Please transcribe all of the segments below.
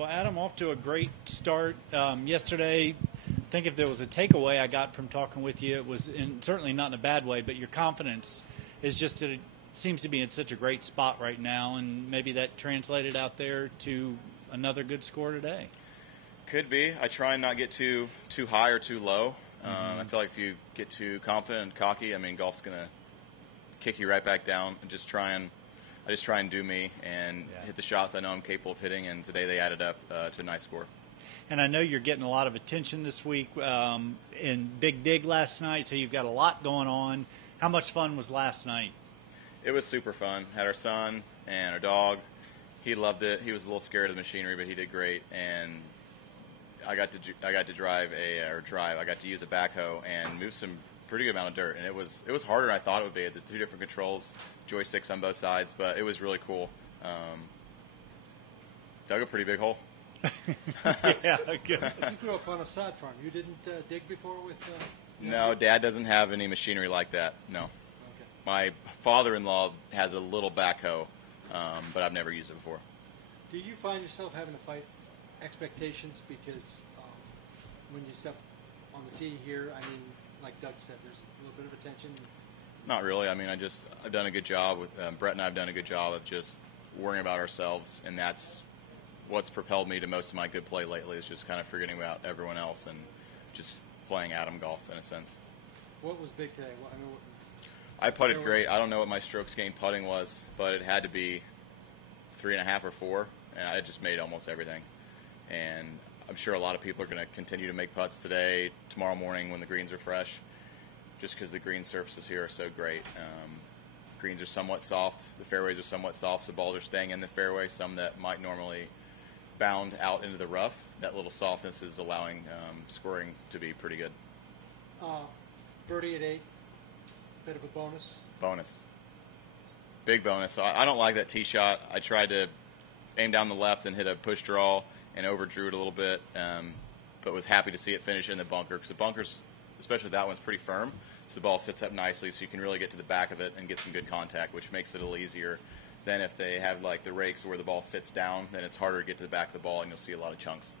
Well, Adam, off to a great start yesterday. I think if there was a takeaway I got from talking with you, it was certainly not in a bad way, but your confidence is just that it seems to be in such a great spot right now, and maybe that translated out there to another good score today. Could be. I try and not get too high or too low. I feel like if you get too confident and cocky, I mean, golf's going to kick you right back down. I just try and do me and hit the shots I know I'm capable of hitting, and today they added up to a nice score. And I know you're getting a lot of attention this week in Big Dig last night, so you've got a lot going on. How much fun was last night? It was super fun. Had our son and our dog. He loved it. He was a little scared of the machinery, but he did great. And I got to use a backhoe and move some pretty good amount of dirt, and it was harder than I thought it would be. The two different controls, joysticks on both sides, but it was really cool. Dug a pretty big hole. Yeah, good. You grew up on a sod farm. You didn't dig before with? No, Dad doesn't have any machinery like that. No. Okay. My father-in-law has a little backhoe, but I've never used it before. Do you find yourself having to fight expectations because when you step on the tee here, I mean, like Doug said, there's a little bit of attention? Not really. I mean, I've done a good job with Brett, and I've done a good job of just worrying about ourselves, and that's what's propelled me to most of my good play lately, is just kind of forgetting about everyone else and just playing Adam golf in a sense. What was big today? I putted great. I don't know what my strokes gained putting was, but it had to be 3.5 or 4, and I just made almost everything. And I'm sure a lot of people are going to continue to make putts today, tomorrow morning when the greens are fresh, just because the green surfaces here are so great. Greens are somewhat soft. The fairways are somewhat soft, so balls are staying in the fairway. Some that might normally bound out into the rough, that little softness is allowing scoring to be pretty good. Birdie at 8, bit of a bonus? Bonus. Big bonus. So I don't like that tee shot. I tried to aim down the left and hit a push draw and overdrew it a little bit, but was happy to see it finish in the bunker, because the bunkers, especially that one's pretty firm, so the ball sits up nicely, so you can really get to the back of it and get some good contact, which makes it a little easier than if they have like the rakes where the ball sits down. Then it's harder to get to the back of the ball, and you'll see a lot of chunks.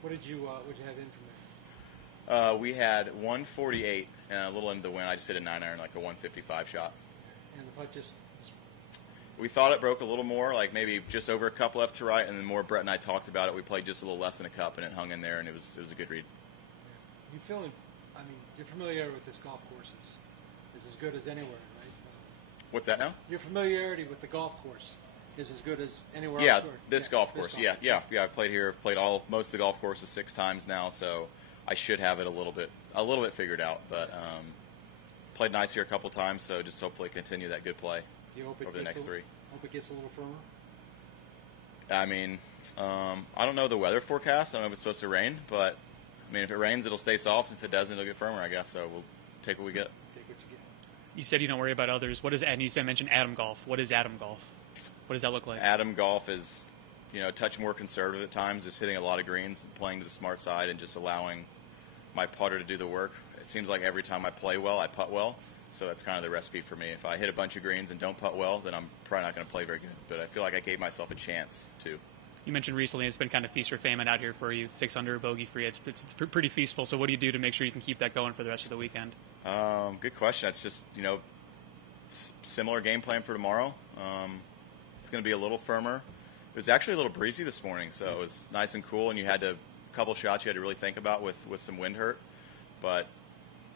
What did you have in from there? We had 148 and a little into the wind. I just hit a 9-iron, like a 155 shot. And the putt just... We thought it broke a little more, like maybe just over a cup left to right, and the more Brett and I talked about it, we played just a little less than a cup, and it hung in there, and it was a good read. You feeling? I mean, you're familiar with this golf course is as good as anywhere, right? What's that now? Your familiarity with the golf course is as good as anywhere yeah, else? This golf course. Yeah. I played here. Played most of the golf courses 6 times now, so I should have it a little bit figured out. But played nice here a couple times, so just hopefully continue that good play over the next 3. Hope it gets a little firmer. I mean, I don't know the weather forecast. I don't know if it's supposed to rain, but I mean, if it rains, it'll stay soft. If it doesn't, it'll get firmer, I guess. So we'll take what we get. Take what you get. You said you don't worry about others. What is? And you mentioned Adam golf. What is Adam golf? What does that look like? Adam golf is, a touch more conservative at times, just hitting a lot of greens, playing to the smart side, and just allowing my putter to do the work. It seems like every time I play well, I putt well. So that's kind of the recipe for me. If I hit a bunch of greens and don't putt well, then I'm probably not going to play very good. But I feel like I gave myself a chance to. You mentioned recently it's been kind of feast or famine out here for you. 6 under, bogey free. It's pretty feastful. So what do you do to make sure you can keep that going for the rest of the weekend? Good question. It's just, similar game plan for tomorrow. It's going to be a little firmer. It was actually a little breezy this morning, so it was nice and cool, and a couple shots you had to really think about with some wind hurt. But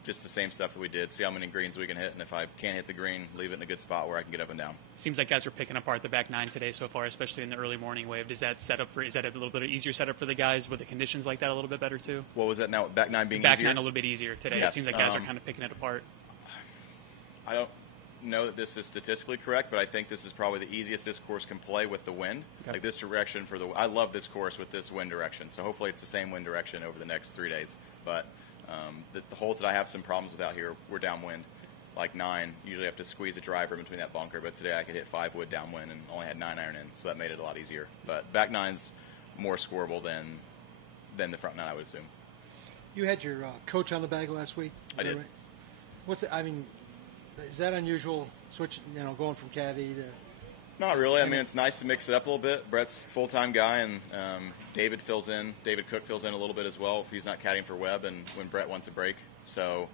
just the same stuff that we did. See how many greens we can hit, and if I can't hit the green, leave it in a good spot where I can get up and down. Seems like guys are picking apart the back 9 today so far, especially in the early morning wave. Is that a little bit easier setup for the guys with the conditions like that a little bit better too? What was that now? Back 9 being back easier? Back 9 a little bit easier today. Yes, it seems like guys are kind of picking it apart. I don't know that this is statistically correct, but I think this is probably the easiest this course can play with the wind. Okay. Like this direction I love this course with this wind direction. So hopefully it's the same wind direction over the next 3 days. But the holes that I have some problems with out here were downwind. Like 9, usually I have to squeeze a driver in between that bunker, but today I could hit 5 wood downwind and only had 9-iron in, so that made it a lot easier. But back 9's more scoreable than the front 9, I would assume. You had your coach on the bag last week. I did. Right? What's it? I mean, is that unusual? Switching, going from caddy to Not really. I mean, it's nice to mix it up a little bit. Brett's full-time guy, and David Cook fills in a little bit as well if he's not caddying for Webb and when Brett wants a break. So,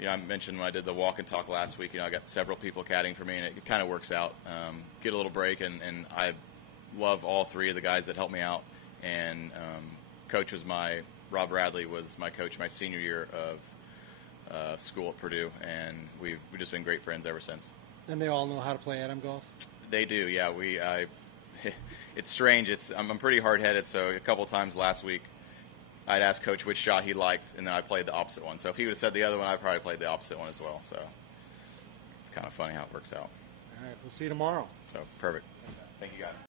I mentioned when I did the walk and talk last week, I got several people caddying for me, and it kind of works out. Get a little break, and I love all three of the guys that helped me out. And Rob Bradley was my coach my senior year of school at Purdue, and we've just been great friends ever since. And they all know how to play Atom golf? They do, yeah. It's strange. I'm pretty hard-headed, so a couple times last week I'd ask Coach which shot he liked, and then I played the opposite one. So if he would have said the other one, I'd probably played the opposite one as well. So it's kind of funny how it works out. All right, we'll see you tomorrow. So, perfect. Thank you, guys.